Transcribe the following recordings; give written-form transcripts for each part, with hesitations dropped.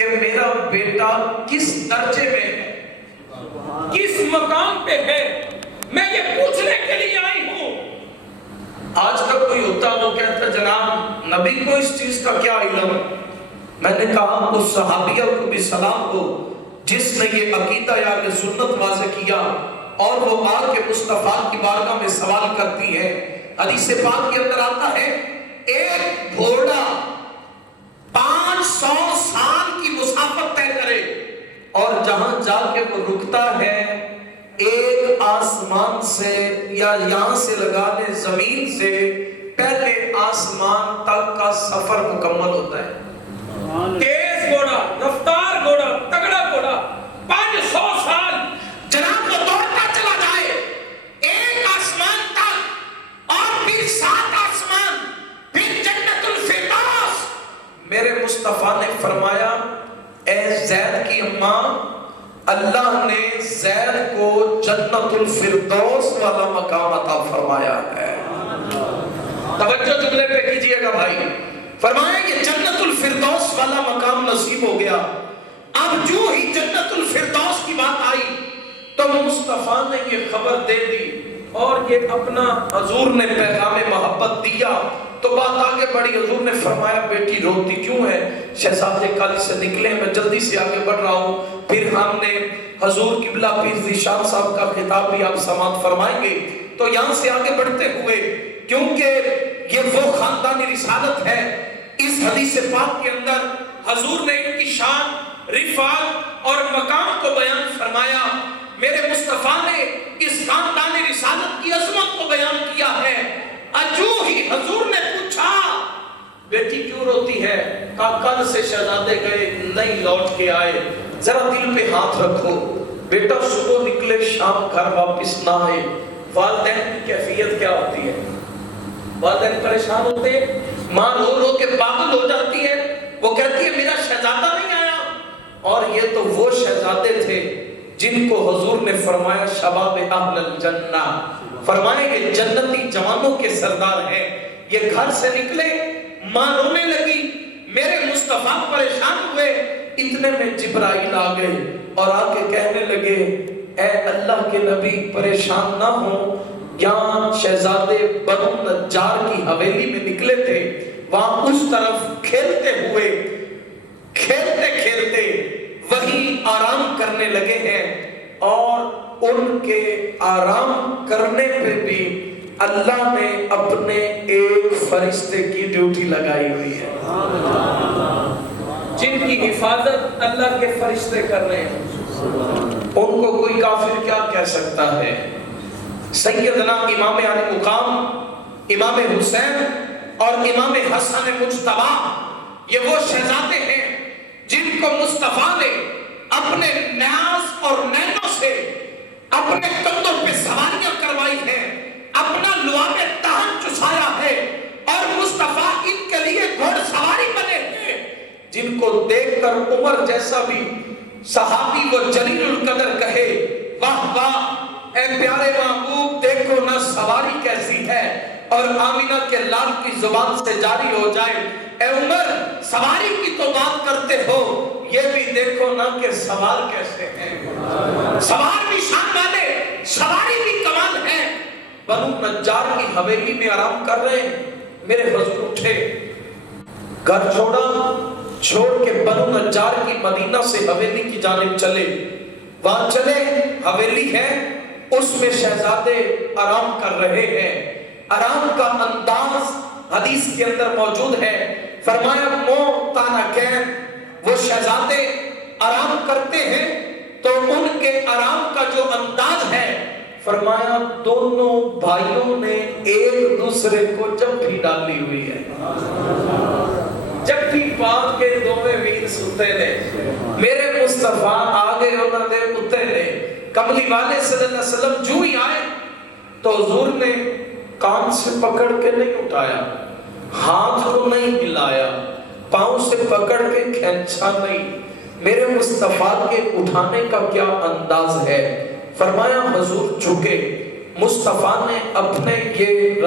کہ میرا بیٹا کس درجے میں ہے، کس مقام پہ ہے، میں یہ پوچھنے کے لیے آئی ہوں۔ آج تک کوئی ہوتا وہ کہتا جناب نبی کو اس چیز کا کیا علم؟ میں نے کہا اس صحابیہ کو بھی سلام ہو جس نے یہ عقیدہ یا کہ سنت واضح کیا، اور وہ آ کے مصطفیٰ کی بارگاہ میں سوال کرتی ہے۔ حدیث پاک کے اندر آتا ہے ایک گھوڑا 500 سال کی مسافت طے کرے اور جہاں جا کے وہ رکتا ہے ایک آسمان سے یا یہاں سے لگا لے زمین سے پہلے آسمان تک کا سفر مکمل ہوتا ہے۔ تیز گھوڑا، رفتار گھوڑا، تگڑا گھوڑا، 500 سال جناب وہ دوڑتا چلا جائے ایک آسمان تک اور پھر 7 آسمان، پھر جنت الفردوس۔ میرے مصطفیٰ نے فرمایا اے زید کی اماں، اللہ نے زید کو جنت الفردوس والا مقام عطا فرمایا ہے۔ توجہ جملے پہ کیجئے گا بھائی، فرمایا کہ جنت الفردوس والا مقام نصیب ہو گیا۔ اب جو ہی جنت الفردوس کی بات آئی تو مصطفیٰ نے یہ خبر دے دی اور یہ اپنا حضور نے پیغام محبت دیا تو بات آگے بڑھی۔ حضور نے فرمایا بیٹی روتی کیوں ہے؟ شہزادے کل سے نکلے، میں جلدی سے آگے بڑھ رہا ہوں۔ پھر ہم نے حضور قبلہ پیر ذیشان صاحب کا خطاب بھی آپ سماعت فرمائیں گے۔ تو یہاں سے آگے بڑھتے ہوئے کیونکہ یہ وہ خاندانی رسالت ہے، اس حدیث پاک کے اندر حضور نے ان کی شان، رفعت اور مقام کو بیان فرمایا۔ میرے مصطفیٰ نے اس خاندانی رسالت کی عظمت کو بیان کیا ہے۔ جو ہی حضور نے پوچھا بیٹی کیوں روتی ہے؟ کہا کل سے شہزادے گئے نہیں لوٹ کے آئے، ذرا دل پہ ہاتھ رکھو، بیٹا صبح نکلے شام گھر واپس نہ آئے۔ والدین کی کیفیت کیا ہوتی ہے؟ والدین پریشان ہوتے ہیں، ماں رو رو کے پاگل ہو جاتی ہے، وہ کہتی ہے میرا شہزادہ نہیں آیا۔ اور یہ تو وہ شہزادے تھے جن کو حضور نے فرمایا شباب اہل الجنہ، فرمائے کہ جنتی جوانوں کے سردار ہیں۔ یہ گھر سے نکلے، ماں رونے لگی، میرے مصطفیٰ پریشان ہوئے، اتنے میں جبرائیل آ گئے اور آ کے کہنے لگے اے اللہ کے نبی پریشان نہ ہو، یہاں شہزادے بنو نجار کی حویلی میں نکلے تھے، وہاں اس طرف کھیلتے ہوئے کھیلتے کھیلتے وہی آرام کرنے لگے ہیں، اور ان کے آرام کرنے پہ بھی اللہ نے اپنے ایک فرشتے کی ڈیوٹی لگائی ہوئی ہے، جن کی حفاظت اللہ کے فرشتے کر رہے ہیں۔ ان کو کوئی کافر کیا کہہ سکتا ہے؟ سیدنا امام علی مقام، امام حسین اور امام حسن مجتبی، یہ وہ شہزادے ہیں جن کو مصطفیٰ نے اپنے نیاز اور نینوں سے اپنے کندھوں پہ سواریاں کروائی ہیں، اپنا لعاب تہن چسایا ہے، اور مصطفیٰ ان کے لیے گھوڑ سواری بنے ہیں، جن کو دیکھ کر عمر جیسا بھی صحابی وہ جلیل القدر کہے واہ واہ اے پیارے محبوب دیکھو نہ سواری کیسی ہے، اور آمینہ کے لال کی زبان سے جاری ہو جائے اے عمر سواری کی تو بات کرتے ہو، یہ بھی دیکھو نہ کہ سوار کیسے ہیں۔ سوار بھی شان والے، سواری بھی کمال ہے۔ بنو نجار کی حویلی میں آرام کر رہے ہیں، میرے حضور اٹھے، گھر چھوڑا، چھوڑ کے بنو نجار کی مدینہ سے حویلی کی جانب چلے، وہاں چلے، حویلی ہے، اس میں شہزادے آرام کر رہے ہیں۔ آرام کا انداز حدیث کے اندر موجود ہے، فرمایا مو تانا کین، وہ شہزادے آرام کرتے ہیں تو ان کے آرام کا جو انداز ہے، فرمایا دونوں بھائیوں نے ایک دوسرے کو جب بھی ڈالی ہوئی ہے، جب بھی پاک کے دوویں ویر ستے نے، میرے مصطفیٰ آگے انہوں نے اتے نے، کملی والے صلی اللہ علیہ وسلم جو ہی آئے تو حضور نے کان سے پکڑ کے نہیں اٹھایا، ہاتھ کو نہیں ہلایا، پاؤں سے پکڑ کے کھینچا نہیں، میرے مصطفیٰ کے اٹھانے کا کیا انداز ہے۔ فرمایا حضور جھکے، مصطفیٰ نے اپنے یہ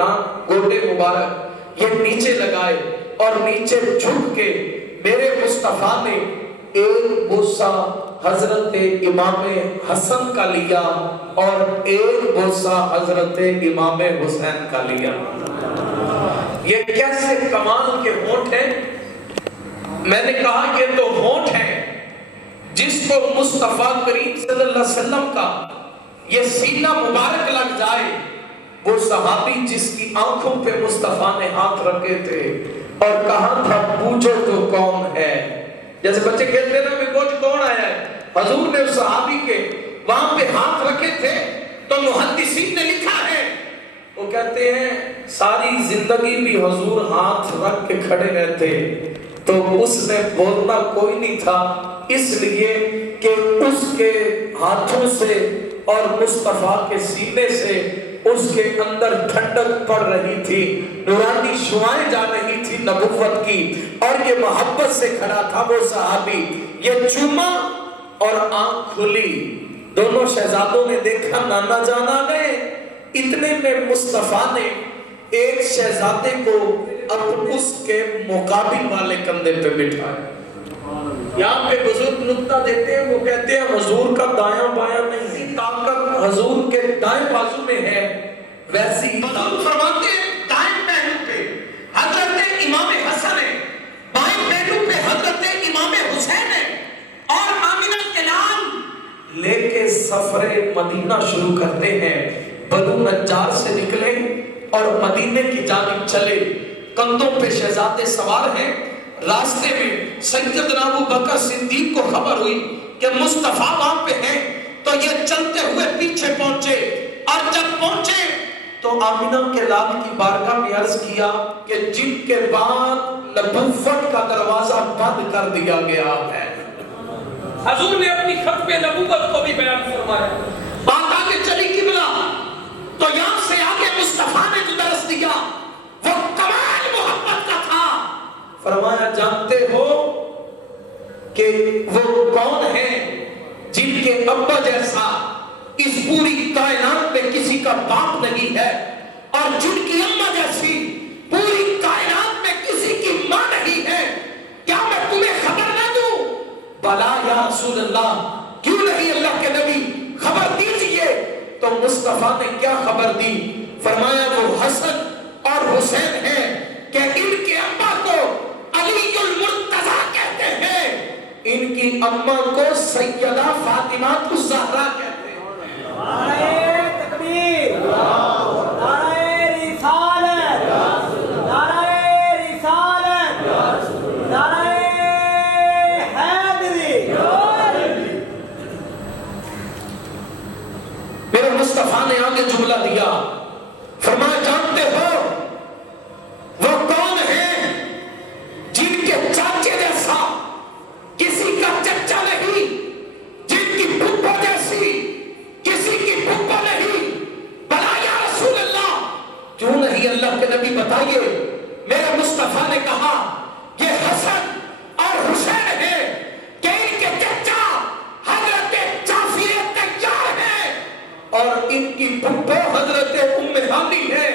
گوٹے مبارک یہ نیچے لگائے اور نیچے جھک کے میرے مصطفیٰ نے ایک بوسہ حضرت امام حسن کا لیا اور ایک بوسہ حضرت امام حسین کا لیا۔ یہ کیسے کمال کے ہونٹ ہیں؟ میں نے کہا یہ تو ہونٹ ہیں جس کو مصطفیٰ کریم صلی اللہ علیہ وسلم کا یہ سینہ مبارک لگ جائے، وہ صحابی جس کی آنکھوں پہ مصطفیٰ نے ہاتھ رکھے تھے اور کہا تھا پوچھو تو کون ہے۔ جیسے بچے کہتے ہیں نا کہ پوچھ کون آیا ہے، حضور نے اس صحابی کے وہاں پہ ہاتھ رکھے تھے تو محدثین نے لکھا ہے، وہ کہتے ہیں ساری زندگی بھی حضور ہاتھ رکھ کے کھڑے رہتے تو اس نے بولنا کوئی نہیں تھا، اس لیے کہ اس کے ہاتھوں سے اور مصطفیٰ کے سینے سے اس کے اندر ٹھنڈک پڑ رہی تھی، نورانی شعائیں جا رہی تھی نبوت کی، اور یہ محبت سے کھڑا تھا وہ صحابی۔ یہ چوما اور آنکھ کھلی، دونوں شہزادوں نے دیکھا نانا جان آ گئے۔ اتنے میں مصطفیٰ نے ایک شہزادے کو اب اس کے مقابل والے کندھے پہ بٹھایا۔ یہاں پہ بزرگ نکتہ دیتے ہیں، وہ کہتے ہیں حضور کا دایاں بایاں نہیں، طاقت حضور کے دائیں بازو میں ہے، ویسی حضور فرماتے ہیں دائیں پہلو پہ حضرت امام حسن ہے، بائیں پہلو پہ حضرت امام حسین ہے، اور آمینہ کے نام لے کے سفر مدینہ شروع کرتے ہیں۔ بنو نجار سے نکلے اور مدینے کی جانب چلے، کندھوں پہ شہزادے سوار ہیں۔ راستے میں سیدنا ابو بکر صدیق کو خبر ہوئی کہ مصطفیٰ وہاں پہ ہیں، تو یہ چلتے ہوئے پیچھے پہنچے، اور جب پہنچے تو آمینہ کے لال کی بارگاہ میں عرض کیا کہ جن کے بعد نبوت کا دروازہ بند کر دیا گیا ہے۔ حضور نے اپنی ختم نبوت کو بھی بیان فرمایا۔ بات آگے چلی قبلہ، تو یہاں سے آگے مصطفیٰ نے جو درس دیا وہ کمال محبت کا تھا۔ فرمایا جانتے ہو کہ وہ کون ہیں جن کے ابا جیسا اس پوری کائنات میں کسی کا باپ نہیں ہے، اور جن کی اماں جیسی پوری کائنات میں کسی کی ماں نہیں ہے، کیا میں تمہیں خبر نہ دوں؟ بلا یا رسول اللہ، کیوں نہیں اللہ کے نبی، خبر دیجئے۔ تو مصطفیٰ نے کیا خبر دی؟ فرمایا وہ حسن اور حسین ہیں کہ ان کے ابا کو علی المرتضیٰ کہتے ہیں، ان کی اماں کو سیدہ فاطمہ الزہرا کہتے ہیں۔ نعرہ تکبیر، نعرہ رسالت، نعرہ رسالت، نعرہ حیدری۔ میرے مصطفیٰ نے آگے جملہ دیا، فرمایا جانتے ہو وہ کون ہیں جن کے چاچے جیسا کسی کا چچا نہیں، جن کی پھپھا جیسی کسی کی پھپھا نہیں؟ بلا یا رسول اللہ، کیوں نہیں اللہ کے نبی بتائیے؟ میرے مصطفیٰ نے کہا یہ حسن اور حسین ہے کہ ان کے چچا حضرت جعفر طیار ہے اور ان کی پھپھا حضرت ام ہانی ہے۔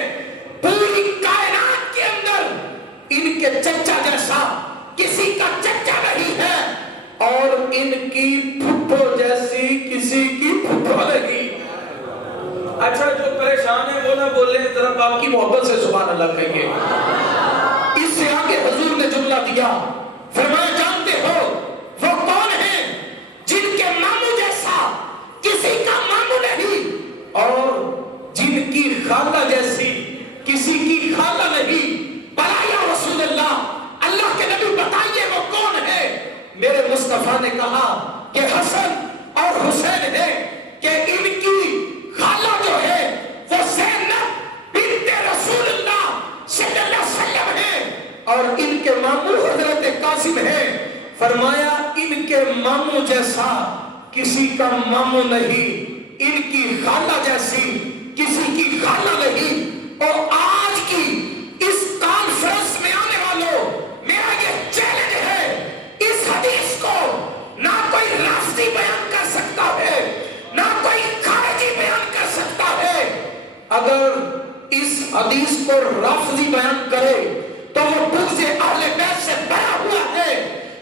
پوری کائنات کے اندر ان کے چچا جیسا کسی کا چچا نہیں ہے، اور ان کی پھپھو جیسی کسی کی پھپھو نہیں۔ اچھا جو پریشان ہے وہ نہ بولے، ذرا باپ کی محبت سے سبحان اللہ کہیے۔ اس سے آگے حضور نے جملہ دیا، فرمایا جانتے ہو وہ کون ہیں جن کے ماموں جیسا کسی کا ماموں نہیں، اور جن کی خالہ جیسی کسی کی خالہ نہیں؟ بلا یا رسول اللہ، اللہ کے نبی بتائیے وہ کون ہے؟ میرے مصطفیٰ نے کہا کہ حسن اور حسین ہے کہ ان کی خالہ جو ہے وہ زینب بنت رسول اللہ صلی اللہ علیہ وسلم ہے، اور ان کے ماموں حضرت قاسم ہے۔ فرمایا ان کے ماموں جیسا کسی کا ماموں نہیں، ان کی خالہ جیسی کسی کی خالہ نہیں۔ اور آج کی اس کانفرنس میں آنے والوں، میرا یہ چیلنج ہے، اس حدیث کو نہ کوئی لفظی بیان کر سکتا ہے نہ کوئی خارجی بیان کر سکتا ہے۔ اگر اس حدیث کو لفظی بیان کرے تو وہ بغض اہل بیت سے بھرا ہوا ہے،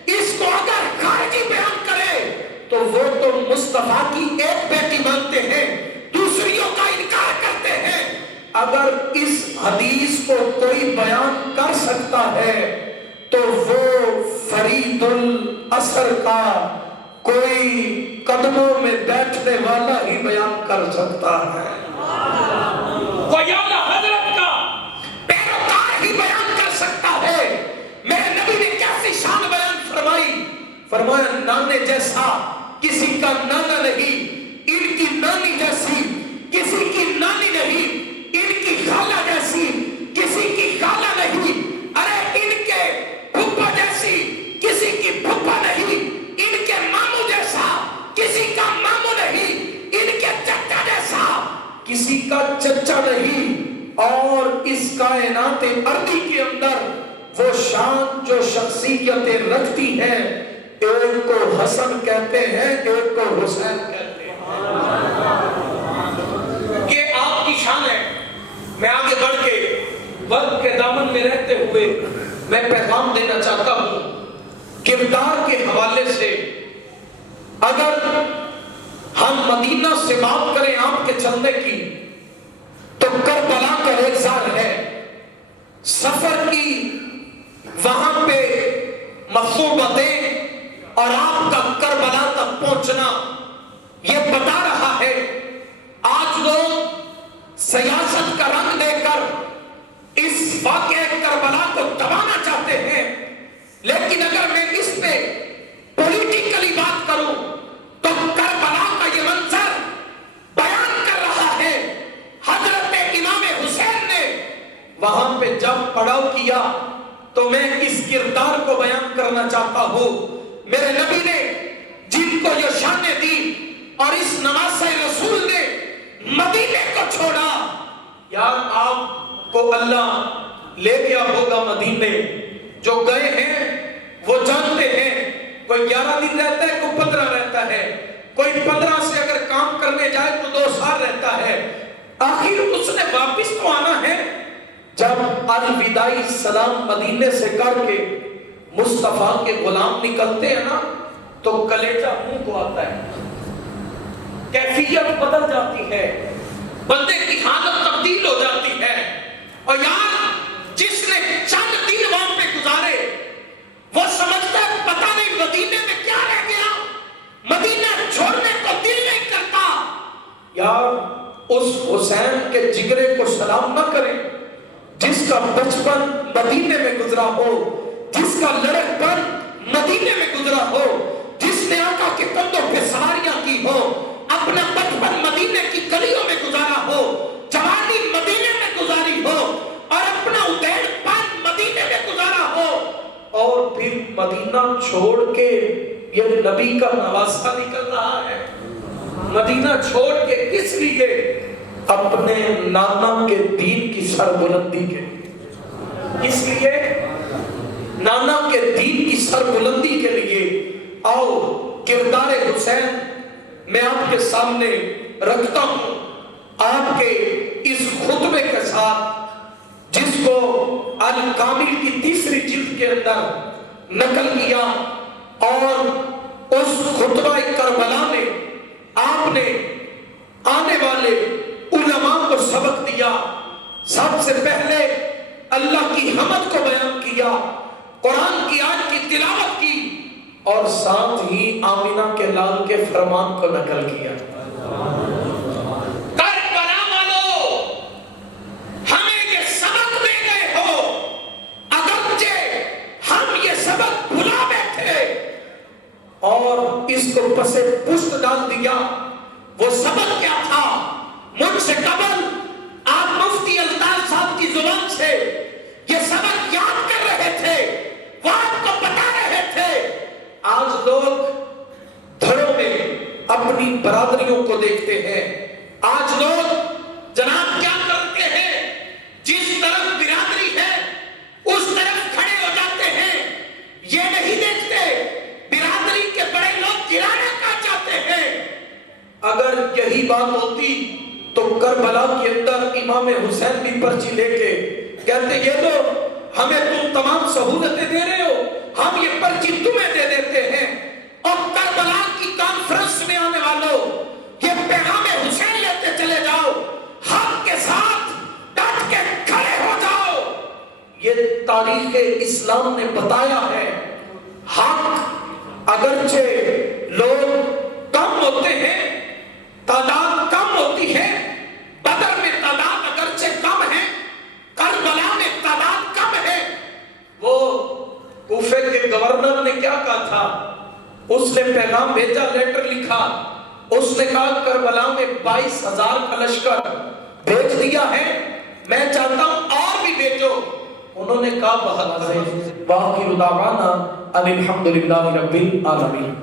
اس کو اگر خارجی بیان مصطفیٰ کی ایک بیٹی مانتے ہیں، دوسریوں کا انکار کرتے ہیں۔ اگر اس حدیث کو کوئی بیان کر سکتا ہے تو وہ فرید الاثر کا کوئی قدموں میں بیٹھنے والا ہی بیان کر سکتا ہے، کوئی اعلیٰ حضرت کا پیروکار ہی بیان کر سکتا ہے۔ میرے نبی نے کیسی شان بیان فرمائی، فرمایا نانے جیسا کسی کا نانا نہیں، ان کی نانی جیسی کسی کی نانی نہیں، ان کی خالہ جیسی کسی کی خالہ نہیں، ارے ان کے پھپھا جیسی کسی کی پھپھا نہیں، ان کے ماموں جیسا کسی کا ماموں نہیں، ان کے چچا جیسا کسی کا چچا نہیں۔ اور اس کائنات ارضی کے اندر وہ شان جو شخصیتیں رکھتی ہیں، ایک کو حسن کہتے ہیں، ایک کو حسین کہتے ہیں۔ یہ آپ کی شان ہے۔ میں آگے بڑھ کے وقت کے دامن میں رہتے ہوئے میں پیغام دینا چاہتا ہوں کردار کے حوالے سے۔ اگر ہم مدینہ سے بات کریں آپ کے چلنے کی تو کربلا کا ریزار ہے، سفر کی وہاں پہ مصوبتیں اور آپ کا کربلا تک پہنچنا یہ بتا رہا ہے۔ آج لوگ سیاست کا رنگ دے کر اس واقعہ کربلا کو دبانا چاہتے ہیں، لیکن اگر میں اس پہ پولیٹیکلی بات کروں تو کربلا کا یہ منظر بیان کر رہا ہے۔ حضرت امام حسین نے وہاں پہ جب پڑاؤ کیا تو میں اس کردار کو بیان کرنا چاہتا ہوں۔ میرے نبی نے جن کو یہ شانیں دی اور اس نواسہ رسول نے مدینے کو چھوڑا، یار آپ کو اللہ لے گیا ہوگا مدینے، جو گئے ہیں وہ جانتے ہیں، کوئی 11 دن رہتا ہے، کوئی 15 رہتا ہے، کوئی 15 سے اگر کام کرنے جائے تو 2 سال رہتا ہے، آخر اس نے واپس تو آنا ہے۔ جب الوداعی سلام مدینے سے کر کے مصطفیٰ کے غلام نکلتے ہیں نا تو کلیجہ منہ کو آتا ہے، کیفیت بدل جاتی ہے، بندے کی حالت تبدیل ہو جاتی ہے۔ اور یار جس نے چند دن وہاں پہ گزارے وہ سمجھتا ہے پتہ نہیں مدینے میں کیا رہ گیا، مدینہ چھوڑنے کو دل نہیں کرتا۔ یار اس حسین کے جگرے کو سلام نہ کریں جس کا بچپن مدینے میں گزرا ہو، جس کا لڑکپن مدینے میں گزرا ہو، جس نے آقا کے کندھوں پہ سواریاں کی ہو، اپنا بچپن مدینے کی گلیوں میں گزارا ہو، جوانی مدینے میں گزاری ہو، اور اپنا ادیڑ پن مدینے میں گزارا ہو، اور پھر مدینہ چھوڑ کے یہ نبی کا نواسہ نکل رہا ہے۔ مدینہ چھوڑ کے کس لیے؟ اپنے نانا کے دین کی سربلندی کے لیے۔ اس لیے نانا کے دین کی سربلندی کے لیے آؤ کردار حسین میں آپ کے سامنے رکھتا ہوں، آپ کے اس خطبے کے ساتھ جس کو الکامل کی 3 جلد کے اندر نقل کیا، اور اس خطبہ کربلا میں آپ نے آنے والے علماء کو سبق دیا۔ سب سے پہلے اللہ کی حمد کو بیان کیا، قرآن کی آیت کی تلاوت کی، اور ساتھ ہی آمینہ کے لال کے فرمان کو نقل کیا۔ کربلا والو ہمیں یہ سبق دے گئے ہو، اگرچہ ہم یہ سبق بھلا بیٹھے اور اس کو پسے پشت ڈال دیا۔ وہ سبق کیا تھا؟ مجھ سے قبل آپ مفتی الطاف صاحب کی زبان سے یہ سبق یاد کر رہے تھے، وہ آپ کو بتا رہے تھے۔ آج لوگ گھروں میں اپنی برادریوں کو دیکھتے ہیں، آج لوگ جناب کیا کرتے ہیں، جس طرف برادری ہے اس طرف کھڑے ہو جاتے ہیں، یہ نہیں دیکھتے برادری کے بڑے لوگ گرانا کا چاہتے ہیں۔ اگر یہی بات ہوتی تو کربلا کے اندر امام حسین بھی پرچی لے کے کہتے یہ لو ہمیں تم تمام سہولتیں دے رہے ہو، ہم یہ پرچی تمہیں دے دیتے ہیں، اور کربلا کی کانفرنس میں آنے بلکہ اسلام نے بتایا ہے حق اگرچہ لوگ کم ہوتے ہیں، تعداد کم ہوتی ہے، بدر میں تعداد اگرچہ کم ہے، کربلا میں تعداد کم ہے۔ وہ کوفے کے گورنر نے کیا کہا تھا؟ اس نے پیغام بھیجا، لیٹر لکھا، اس نے کہا کربلا میں 22,000 کا لشکر بھیج دیا ہے، میں چاہتا ہوں اور بھی بھیجو۔ انہوں نے کہا بہت ہے، باقی دعوانا الحمدللہ رب العالمین۔